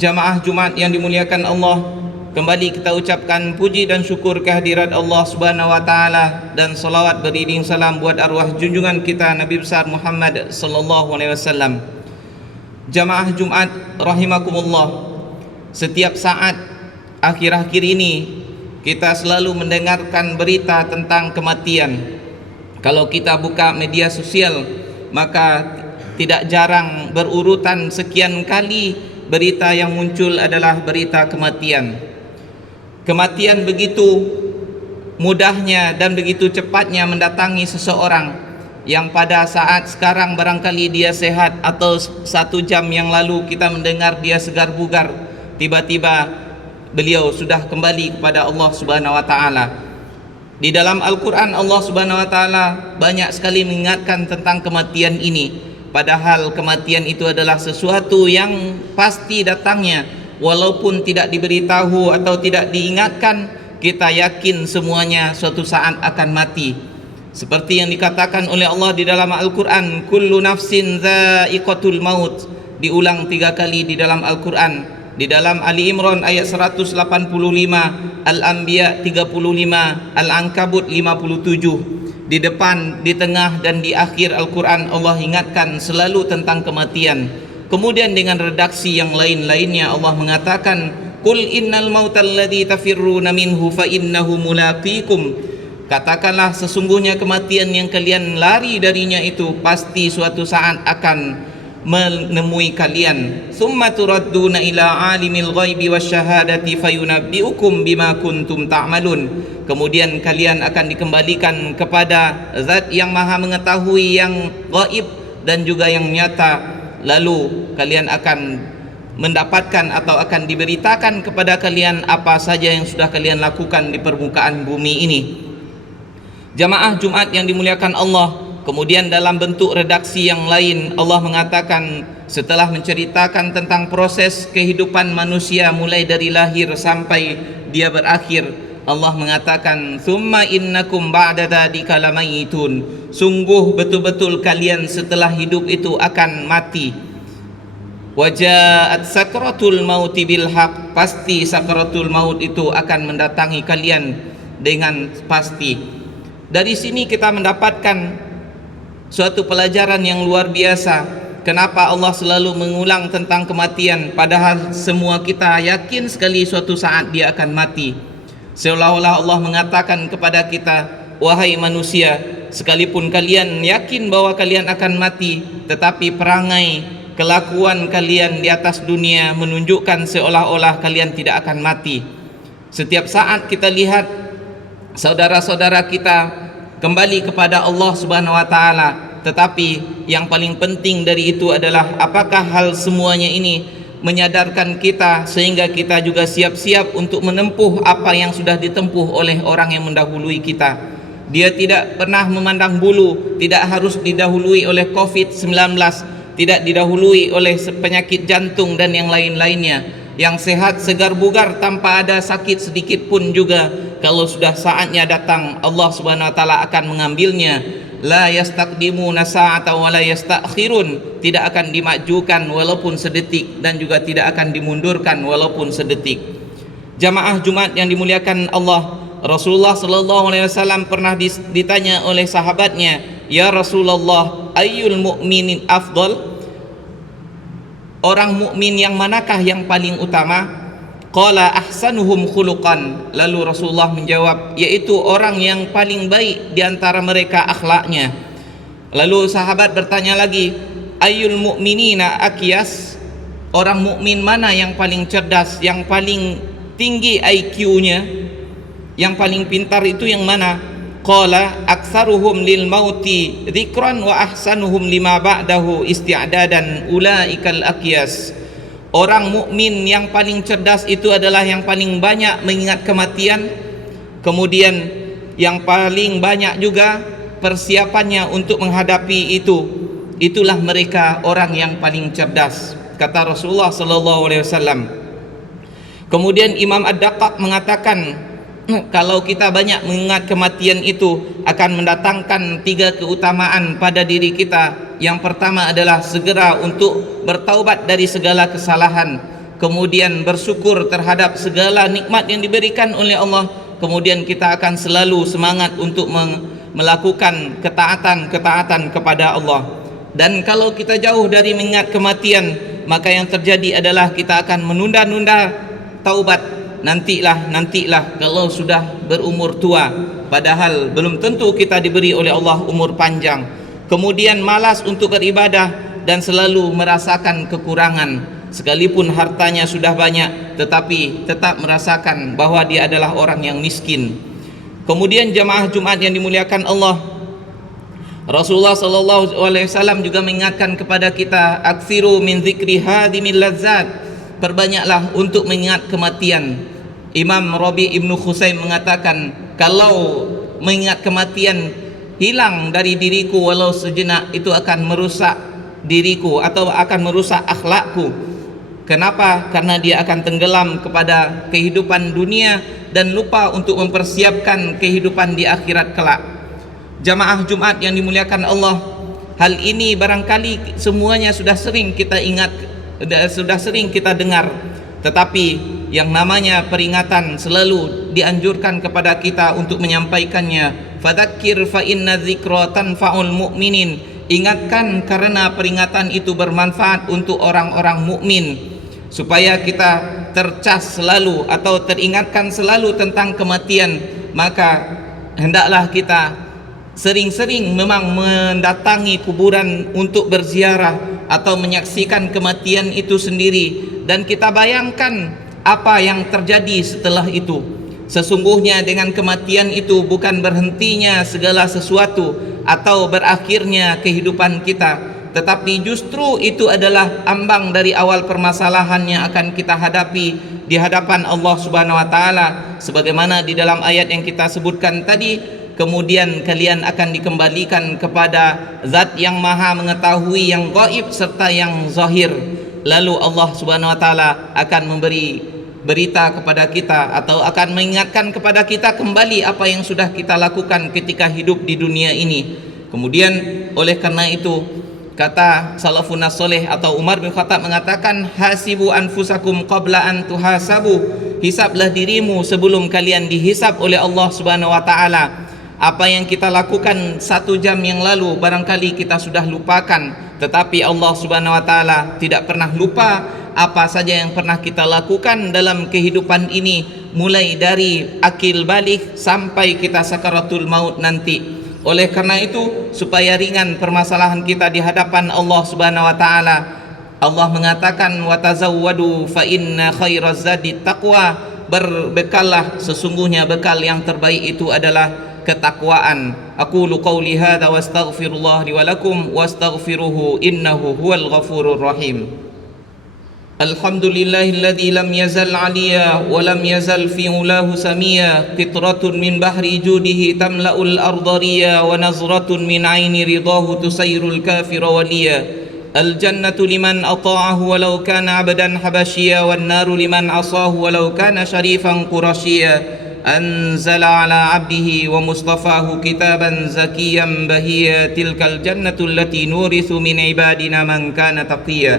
Jamaah Jumat yang dimuliakan Allah, kembali kita ucapkan puji dan syukur kehadirat Allah Subhanahu wa taala dan salawat beriring salam buat arwah junjungan kita Nabi besar Muhammad sallallahu alaihi wasallam. Jamaah Jumat rahimakumullah, setiap saat akhir-akhir ini kita selalu mendengarkan berita tentang kematian. Kalau kita buka media sosial, maka tidak jarang berurutan sekian kali berita yang muncul adalah berita kematian. Kematian begitu mudahnya dan begitu cepatnya mendatangi seseorang yang pada saat sekarang barangkali dia sehat, atau 1 jam yang lalu kita mendengar dia segar bugar, tiba-tiba beliau sudah kembali kepada Allah Subhanahu wa taala. Di dalam Al-Qur'an Allah Subhanahu wa taala banyak sekali mengingatkan tentang kematian ini. Padahal kematian itu adalah sesuatu yang pasti datangnya, walaupun tidak diberitahu atau tidak diingatkan, kita yakin semuanya suatu saat akan mati. Seperti yang dikatakan oleh Allah di dalam Al-Quran, kullu nafsin dha'iqatul maut, diulang 3 kali di dalam Al-Quran. Di dalam Ali Imran ayat 185, Al-Anbiya 35, Al-Ankabut 57. Di depan, di tengah dan di akhir Al-Quran Allah ingatkan selalu tentang kematian. Kemudian dengan redaksi yang lain-lainnya Allah mengatakan, Qul innal mautal ladzi tafirruna minhu fa innahu mulaqikum. Katakanlah sesungguhnya kematian yang kalian lari darinya itu pasti suatu saat akan menemui kalian. Tsumma turadduna ila alimil ghaibi wasyahadati fayunabbiukum bima kuntum ta'malun. Kemudian kalian akan dikembalikan kepada zat yang maha mengetahui yang gaib dan juga yang nyata. Lalu kalian akan mendapatkan atau akan diberitakan kepada kalian apa saja yang sudah kalian lakukan di permukaan bumi ini. Jamaah Jumat yang dimuliakan Allah, kemudian dalam bentuk redaksi yang lain Allah mengatakan, setelah menceritakan tentang proses kehidupan manusia mulai dari lahir sampai dia berakhir, Allah mengatakan, "Tsumma innakum ba'da dzalika lamayitun." Sungguh betul-betul kalian setelah hidup itu akan mati. Waja'at sakratul mauti bil haq, pasti sakratul maut itu akan mendatangi kalian dengan pasti. Dari sini kita mendapatkan suatu pelajaran yang luar biasa. Kenapa Allah selalu mengulang tentang kematian, padahal semua kita yakin sekali suatu saat dia akan mati. Seolah-olah Allah mengatakan kepada kita, wahai manusia, sekalipun kalian yakin bahwa kalian akan mati, tetapi perangai, kelakuan kalian di atas dunia menunjukkan seolah-olah kalian tidak akan mati. Setiap saat kita lihat saudara-saudara kita kembali kepada Allah Subhanahu wa taala, tetapi yang paling penting dari itu adalah apakah hal semuanya ini menyadarkan kita sehingga kita juga siap-siap untuk menempuh apa yang sudah ditempuh oleh orang yang mendahului kita. Dia tidak pernah memandang bulu, tidak harus didahului oleh COVID-19, tidak didahului oleh penyakit jantung dan yang lain-lainnya. Yang sehat, segar bugar tanpa ada sakit sedikit pun juga, kalau sudah saatnya datang Allah Subhanahu wa taala akan mengambilnya. La yastaqdimuna sa'atan wa la yastakhirun, tidak akan dimajukan walaupun sedetik dan juga tidak akan dimundurkan walaupun sedetik. Jamaah Jumat yang dimuliakan Allah, Rasulullah sallallahu alaihi wasallam pernah ditanya oleh sahabatnya, "Ya Rasulullah, ayyul mu'minin afdal?" Orang mukmin yang manakah yang paling utama? Qala ahsanuhum khuluqan. Lalu Rasulullah menjawab, yaitu orang yang paling baik di antara mereka akhlaknya. Lalu sahabat bertanya lagi, ayyul mu'minina aqyas? Orang mukmin mana yang paling cerdas, yang paling tinggi IQ-nya, yang paling pintar itu yang mana? Qala aktsaruhum lil mauti dzikran wa ahsanuhum lima ba'dahu isti'dadan ulaikal aqyas. Orang mukmin yang paling cerdas itu adalah yang paling banyak mengingat kematian, kemudian yang paling banyak juga persiapannya untuk menghadapi itu. Itulah mereka orang yang paling cerdas, kata Rasulullah sallallahu alaihi wasallam. Kemudian Imam Ad-Daqqaq mengatakan, kalau kita banyak mengingat kematian itu akan mendatangkan 3 keutamaan pada diri kita. Yang pertama adalah segera untuk bertaubat dari segala kesalahan. kemudian bersyukur terhadap segala nikmat yang diberikan oleh Allah, kemudian kita akan selalu semangat untuk melakukan ketaatan kepada Allah. Dan kalau kita jauh dari mengingat kematian, maka yang terjadi adalah kita akan menunda-nunda taubat. Nantilah kalau sudah berumur tua, padahal belum tentu kita diberi oleh Allah umur panjang. Kemudian malas untuk beribadah dan selalu merasakan kekurangan, sekalipun hartanya sudah banyak, tetapi tetap merasakan bahwa dia adalah orang yang miskin. Kemudian jamaah Jumat yang dimuliakan Allah, Rasulullah sallallahu alaihi wasallam juga mengingatkan kepada kita, aktsiru min dzikri hadimil ladzat, perbanyaklah untuk mengingat kematian. Imam Rabi Ibnu Khusaim mengatakan, kalau mengingat kematian hilang dari diriku walau sejenak, itu akan merusak diriku atau akan merusak akhlakku. Kenapa? Karena dia akan tenggelam kepada kehidupan dunia dan lupa untuk mempersiapkan kehidupan di akhirat kelak. Jamaah Jumat yang dimuliakan Allah, hal ini barangkali semuanya sudah sering kita ingat, sudah sering kita dengar, tetapi yang namanya peringatan selalu dianjurkan kepada kita untuk menyampaikannya. Fadzakir fa inna dzikra tanfa'ul mu'minin, ingatkan karena peringatan itu bermanfaat untuk orang-orang mukmin, supaya kita tercas selalu atau teringatkan selalu tentang kematian. Maka hendaklah kita sering-sering memang mendatangi kuburan untuk berziarah atau menyaksikan kematian itu sendiri, dan kita bayangkan apa yang terjadi setelah itu. Sesungguhnya dengan kematian itu bukan berhentinya segala sesuatu atau berakhirnya kehidupan kita, tetapi justru itu adalah ambang dari awal permasalahan yang akan kita hadapi di hadapan Allah Subhanahu wa taala, sebagaimana di dalam ayat yang kita sebutkan tadi. Kemudian kalian akan dikembalikan kepada Zat yang Maha mengetahui yang gaib serta yang zahir. Lalu Allah Subhanahu wa taala akan memberi berita kepada kita atau akan mengingatkan kepada kita kembali apa yang sudah kita lakukan ketika hidup di dunia ini. Kemudian oleh karena itu, kata salafun saleh atau Umar bin Khattab mengatakan, hasibu anfusakum qabla an tuhasabu, hisablah dirimu sebelum kalian dihisab oleh Allah Subhanahu wa taala. Apa yang kita lakukan 1 jam yang lalu barangkali kita sudah lupakan, tetapi Allah Subhanahu wa taala tidak pernah lupa apa saja yang pernah kita lakukan dalam kehidupan ini, mulai dari akil balik sampai kita sakaratul maut nanti. Oleh karena itu, supaya ringan permasalahan kita di hadapan Allah Subhanahu wa taala, Allah mengatakan, wa tazawwadu fa inna khairaz zadi taqwa, berbekallah, sesungguhnya bekal yang terbaik itu adalah ketakwaan. Aqulu qawli hadza wa astaghfirullah li wa lakum wastaghfiruhu innahu huwal ghafurur rahim. Alhamdulillahilladzi lam yazal aliya wa lam yazal fi ulahu samia, qitratun min bahri judihi tamla'ul ardariya wa nazratun min aini ridahu tusayrul kafira waliya. Al-jannatu liman ata'ahu walau kana 'abdan habasyiya wan naru liman 'asahu walau kana syarifan qurasyiya. أنزل على عبده ومصطفاه كتابا زكيا بهيا تلك الجنة التي نورث من عبادنا من كان تقيا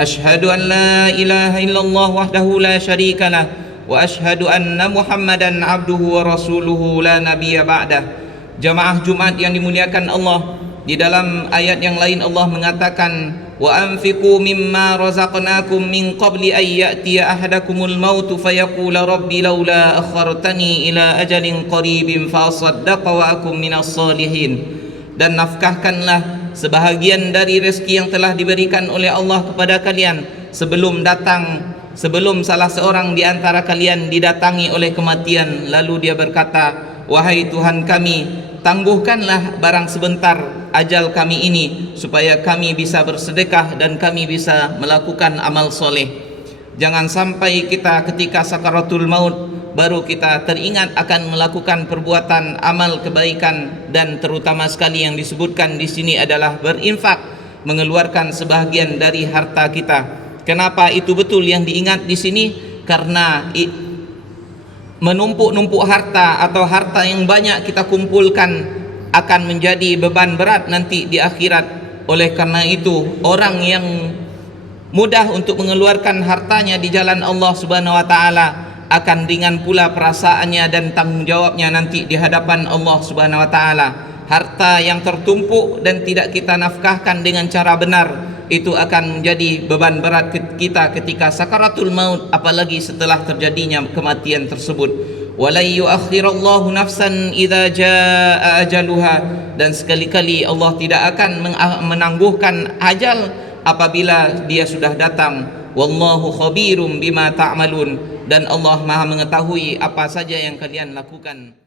أشهد أن لا إله إلا الله وحده لا شريك له وأشهد أن محمدا عبده ورسوله لا نبي بعده. Jamaah Jumat yang dimuliakan Allah, di dalam ayat yang lain Allah mengatakan, wa anfiqu mimma razaqnakum min qabli an ya'tiya ahadakumul maut fayaqula rabbi laula akhartani ila ajalin qaribin fa asaddaqa wa akum minas salihin. Dan nafkahkanlah sebahagian dari rezeki yang telah diberikan oleh Allah kepada kalian sebelum salah seorang di antara kalian didatangi oleh kematian, lalu dia berkata, wahai Tuhan kami, tangguhkanlah barang sebentar ajal kami ini supaya kami bisa bersedekah dan kami bisa melakukan amal soleh. Jangan sampai kita ketika sakaratul maut baru kita teringat akan melakukan perbuatan amal kebaikan, dan terutama sekali yang disebutkan di sini adalah berinfak, mengeluarkan sebahagian dari harta kita. Kenapa itu betul yang diingat di sini? Karena menumpuk-numpuk harta atau harta yang banyak kita kumpulkan akan menjadi beban berat nanti di akhirat. Oleh karena itu, orang yang mudah untuk mengeluarkan hartanya di jalan Allah Subhanahu wa taala, akan ringan pula perasaannya dan tanggung jawabnya nanti di hadapan Allah Subhanahu wa taala. Harta yang tertumpuk dan tidak kita nafkahkan dengan cara benar, itu akan menjadi beban berat kita ketika sakaratul maut, apalagi setelah terjadinya kematian tersebut. Wala yuakhirallahu nafsan idza jaa ajaluha, dan sekali-kali Allah tidak akan menangguhkan ajal apabila dia sudah datang. Wallahu khabirum bima ta'malun, dan Allah Maha mengetahui apa saja yang kalian lakukan.